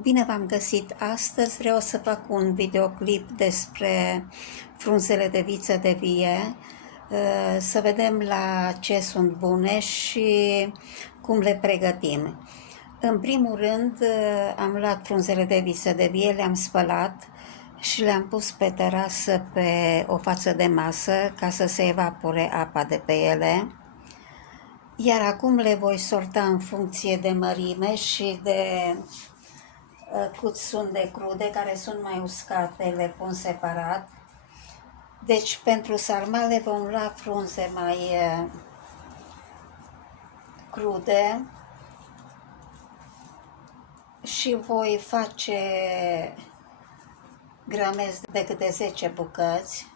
Bine v-am găsit! Astăzi vreau să fac un videoclip despre frunzele de viță de vie, să vedem la ce sunt bune și cum le pregătim. În primul rând am luat frunzele de viță de vie, le-am spălat și le-am pus pe terasă pe o față de masă ca să se evapore apa de pe ele. Iar acum le voi sorta în funcție de mărime și de cât sunt de crude, care sunt mai uscate, le pun separat. Deci pentru sarmale vom lua frunze mai crude și voi face gramezi de câte 10 bucăți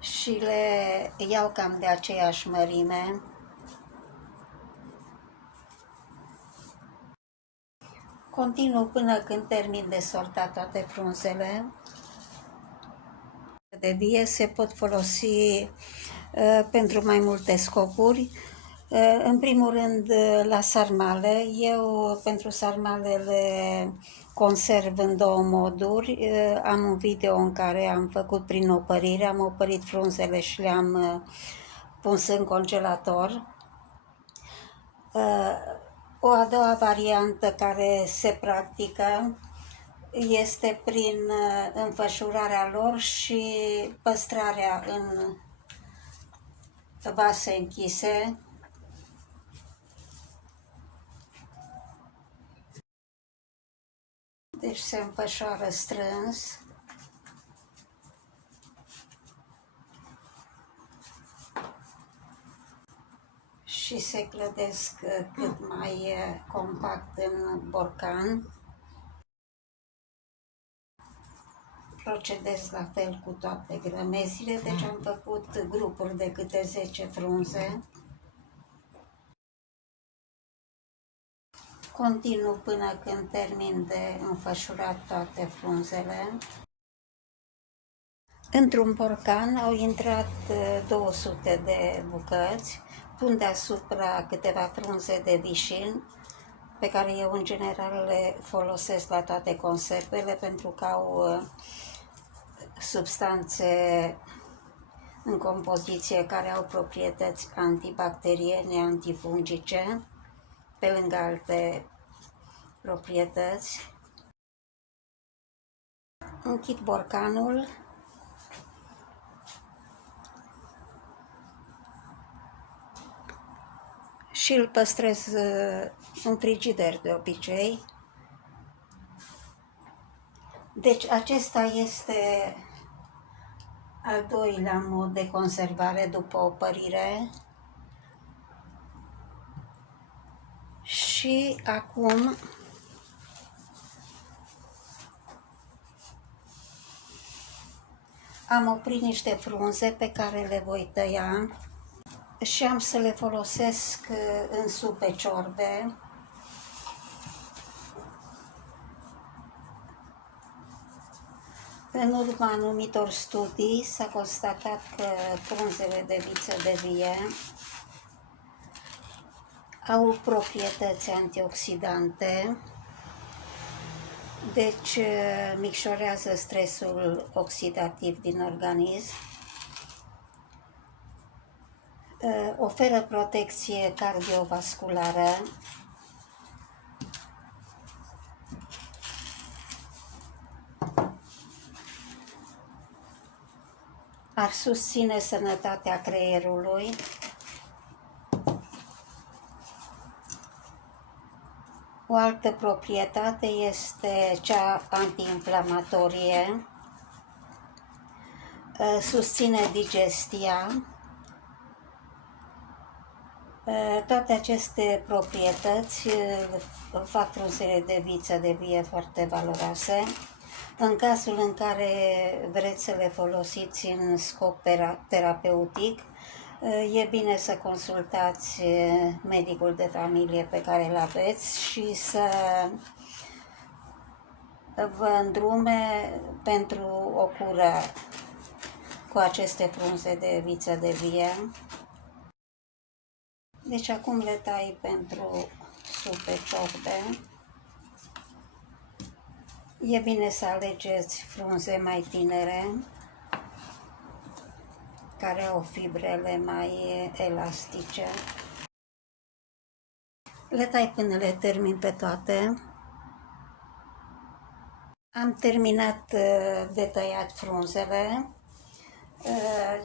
și le iau cam de aceeași mărime. Continuu până când termin de sortat toate frunzele. De vie se pot folosi pentru mai multe scopuri. În primul rând la sarmale. Eu pentru sarmale le conserv în două moduri. Am un video în care am făcut prin opărire, am opărit frunzele și le-am pus în congelator. O a doua variantă care se practică este prin înfășurarea lor și păstrarea în vase închise. Deci se înfășoară strâns. Și se clădesc cât mai compact în borcan. Procedez la fel cu toate grămezile, deci am făcut grupuri de câte 10 frunze. Continuu până când termin de înfășurat toate frunzele. Într-un borcan au intrat 200 de bucăți. Pun deasupra câteva frunze de vișin, pe care eu în general le folosesc la toate conservele, pentru că au substanțe în compoziție care au proprietăți antibacteriene, antifungice, pe lângă alte proprietăți. Închid borcanul. Și îl păstrez în frigider de obicei. Deci acesta este al doilea mod de conservare după opărire. Și acum am oprit niște frunze pe care le voi tăia și am să le folosesc în supe ciorbe. În urma anumitor studii s-a constatat că frunzele de viță de vie au proprietăți antioxidante, deci micșorează stresul oxidativ din organism, oferă protecție cardiovasculară, ar susține sănătatea creierului, o altă proprietate este cea antiinflamatorie, susține digestia. Toate aceste proprietăți fac frunzele de viță de vie foarte valoroase. În cazul în care vreți să le folosiți în scop terapeutic, e bine să consultați medicul de familie pe care îl aveți și să vă îndrume pentru o cură cu aceste frunze de viță de vie. Deci acum le tai pentru supe ciorbe. E bine să alegeți frunze mai tinere, care au fibrele mai elastice. Le tai până le termin pe toate. Am terminat de tăiat frunzele.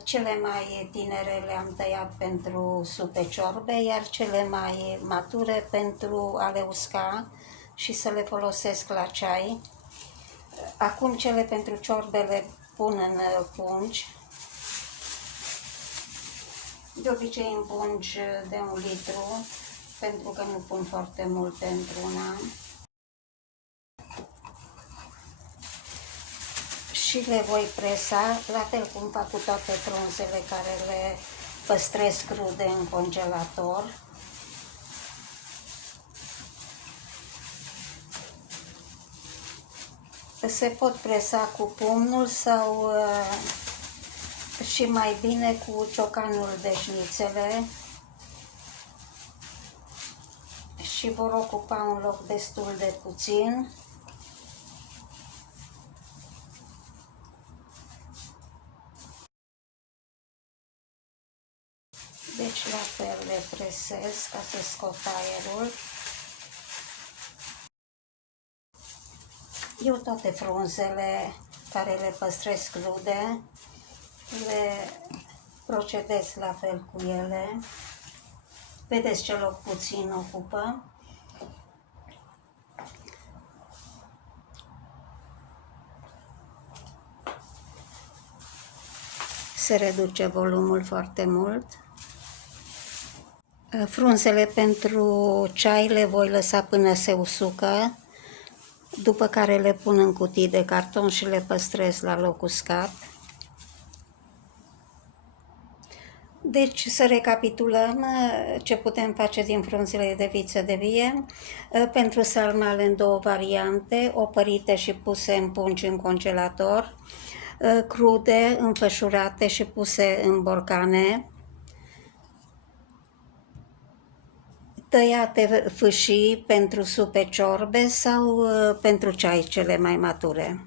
Cele mai tinere le-am tăiat pentru supe ciorbe, iar cele mai mature pentru a le usca și să le folosesc la ceai. Acum cele pentru ciorbe le pun în pungi. De obicei în pungi de 1 litru, pentru că nu pun foarte multe într-una. Și le voi presa, la fel cum fac cu toate frunzele care le păstrez crude în congelator. Se pot presa cu pumnul sau și mai bine cu ciocanul de șnițele și vor ocupa un loc destul de puțin. Deci la fel le presez ca să scot aerul. Eu toate frunzele care le păstrez crude, le procedez la fel cu ele. Vedeți ce loc puțin ocupă. Se reduce volumul foarte mult. Frunzele pentru ceai le voi lăsa până se usucă, după care le pun în cutii de carton și le păstrez la loc uscat. Deci să recapitulăm ce putem face din frunzele de viță de vie. Pentru sarmale în 2 variante, opărite și puse în pungi în congelator, crude, înfășurate și puse în borcane, tăiate fâșii pentru supe ciorbe sau pentru ceai cele mai mature.